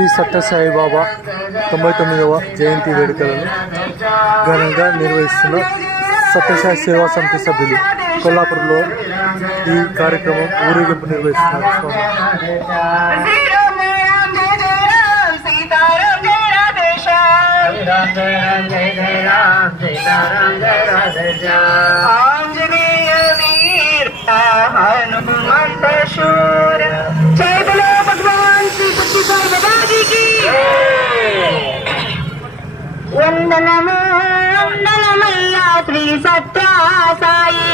శ్రీ సత్యసాయి బాబా తొంభై తొమ్మిదవ జయంతి వేడుకలను ఘనంగా నిర్వహిస్తున్న సత్యసాయి సేవా సమితి సభ్యులు కొల్లాపూర్లో ఈ కార్యక్రమం ఊరేగింపు నిర్వహిస్తున్నారు. ఆంజనేయ హనుమంత శూర వందనము వందనమయ్యా శ్రీ సత్య సాయి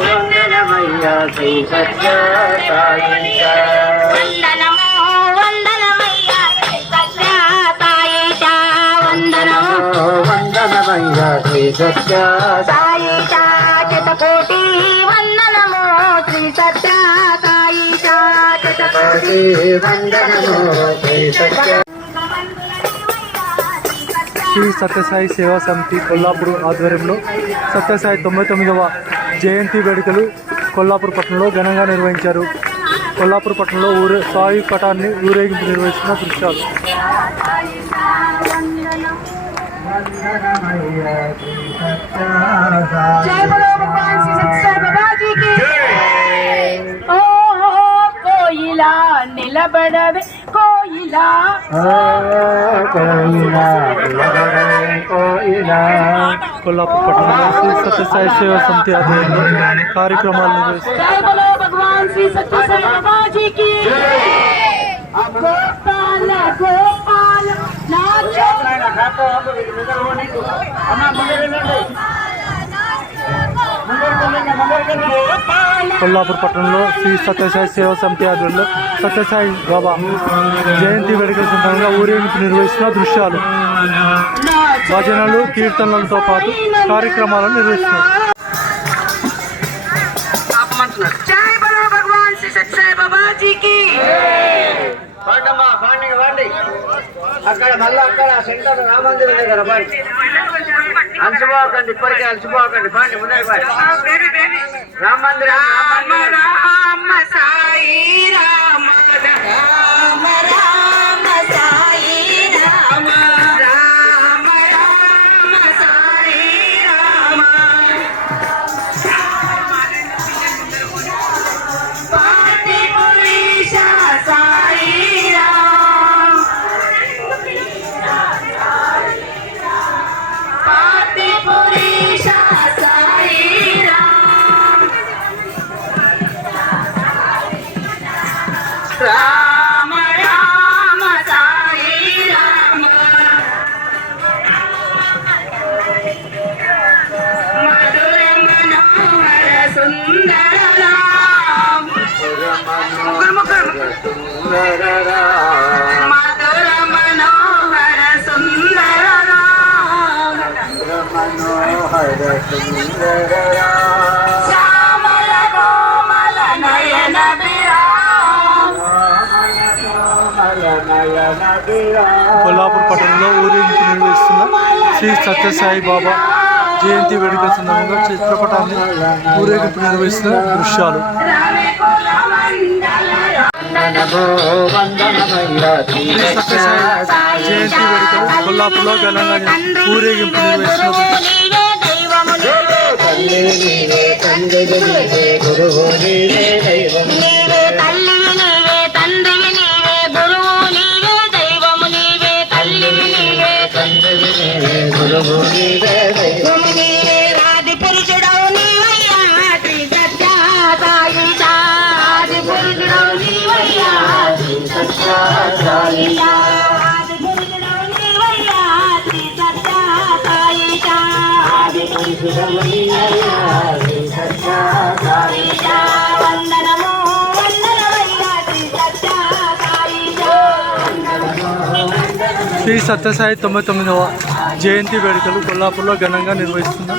వందనము శ్రీ సత్య సాయి వందనము వందనమయ్యా శ్రీ సత్య సాయి వందనము. వందనమయ్యా శ్రీ సత్య సాయి శతకోటి వందనము శ్రీ సత్య సాయి శతకోటి. వందనము శ్రీ సత్య శ్రీ సత్యసాయి సేవా సమితి కొల్లాపూర్ ఆధ్వర్యంలో సత్యసాయి తొంభై తొమ్మిదవ జయంతి వేడుకలు కొల్లాపూర్ పట్టణంలో ఘనంగా నిర్వహించారు. కొల్లాపూర్ పట్టణంలో ఊరే సాయి పటాన్ని ఊరేగింపు నిర్వహిస్తున్న దృశ్యాలు. నిలబడవే. కోయిలా కోయిలా కోయిలా కొల్లాపూర్ పట్టణంలో శ్రీ సత్యసాయి సేవా సమితి ఆధ్వర్యంలో కార్యక్రమాలు నిర్వహిస్తున్నారు జై బలో భగవాన్ శ్రీ సత్య సాయి బాబాజీ కి గోపాల గోపాల నాచో కొల్లాపూర్ పట్టణంలో శ్రీ సత్యసాయి సేవా సమితి ఆధ్వర్యంలో సత్యసాయి బాబా జయంతి వేడుకల సందర్భంగా ఊరేగింపు నిర్వహిస్తున్న దృశ్యాలు. భజనలు కీర్తనలతో పాటు కార్యక్రమాలను నిర్వహిస్తున్నారు. అక్కడ మళ్ళీ అక్కడ సెంటర్ రామందిరం దగ్గర పండి. అలసిపోకండి ఇప్పటికే అలసిపోకండి. బాండి ముందరికి రామ రామందిరం రామ రామ సాయి రామ రామ. మధుర మనోహర సుందర రామ శ్యామల కోమల నయన విరామ కొల్లాపూర్ పట్టణంలో ఊరేగింపు నిర్వహిస్తున్న శ్రీ సత్యసాయి బాబా జయంతి వేడుకల సందర్భంగా చిత్రపటాన్ని ఊరేగింపు నిర్వహిస్తున్న దృశ్యాలు. శ్రీ సత్యసాయి జయంతి వేడుకలు కొల్లాపూర్లో ఘనంగా ఊరేగింపు నిర్వహిస్తున్న దృశ్యాలు. శ్రీ సత్యసాయి తొంభై తొమ్మిదవ జయంతి వేడుకలు కొల్లాపూర్లో ఘనంగా నిర్వహిస్తున్న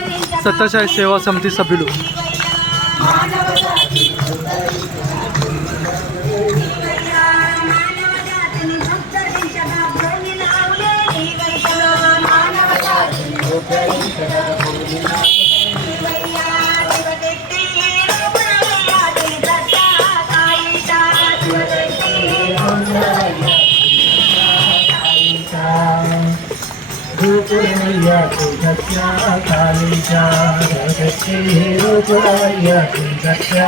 సత్యసాయి సేవా సమితి సభ్యులు. మానవ శ్రీ సత్య శ్రీ సత్య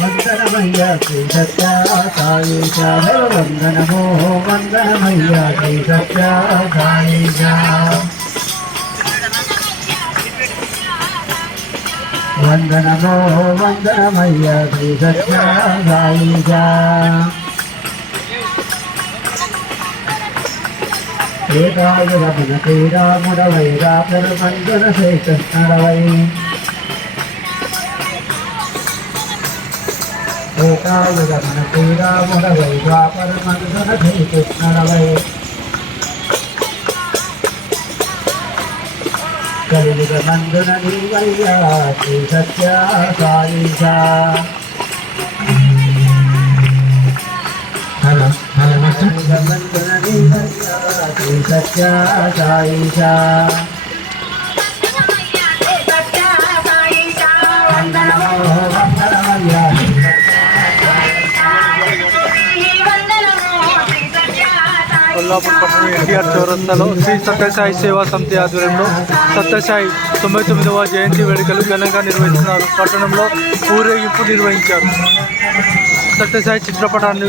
వందనమయ్య శ్రీ సత్య వందనమో వందనమయ్య శ్రీ సత్య వందనమో వందనమయ్య శ్రీ సాయిజ శ్రీరాముడవై రాముల మందున శ్రీకృష్ణుడవై శ్రీరాముడమున శ్రీరాముడవై ద్వాపర మందున శ్రీకృష్ణుడవై కలియుగ మందున నీవయ్యా శ్రీ హలో హలో నీవయ్యా శ్రీ కొల్లాపూర్ పట్టణం ఎన్టీఆర్ చౌరస్తాలో శ్రీ సత్యసాయి సేవా సమితి ఆధ్వర్యంలో సత్యసాయి తొంభై తొమ్మిదవ జయంతి వేడుకలు ఘనంగా నిర్వహిస్తున్నారు. పట్టణంలో ఊరేగింపు నిర్వహించారు. సత్యసాయి చిత్రపటాన్ని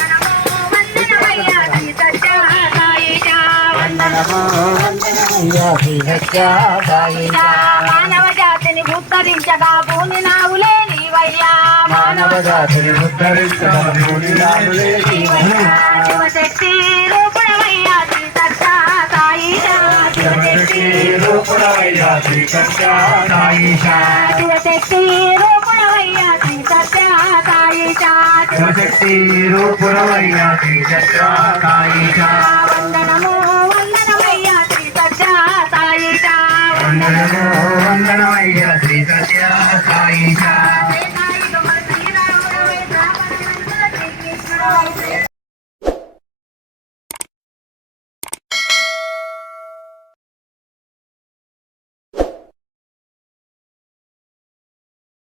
జాతిని ఉత్తరించగా భూమి నావులే నీవయ్యా మానవ జాతిని ఉద్ధరించే శివశక్తి రూపుడవయ్యా శ్రీ సత్య సాయిషా శివశక్తి శ్రీ సాయిషా శివశక్తి శ్రీ సాయిషా శివశక్తి శ్రీ సాయిషా వందనము సాయిషా వందనమో వందనమయ్యా శ్రీ సత్య సాయిషా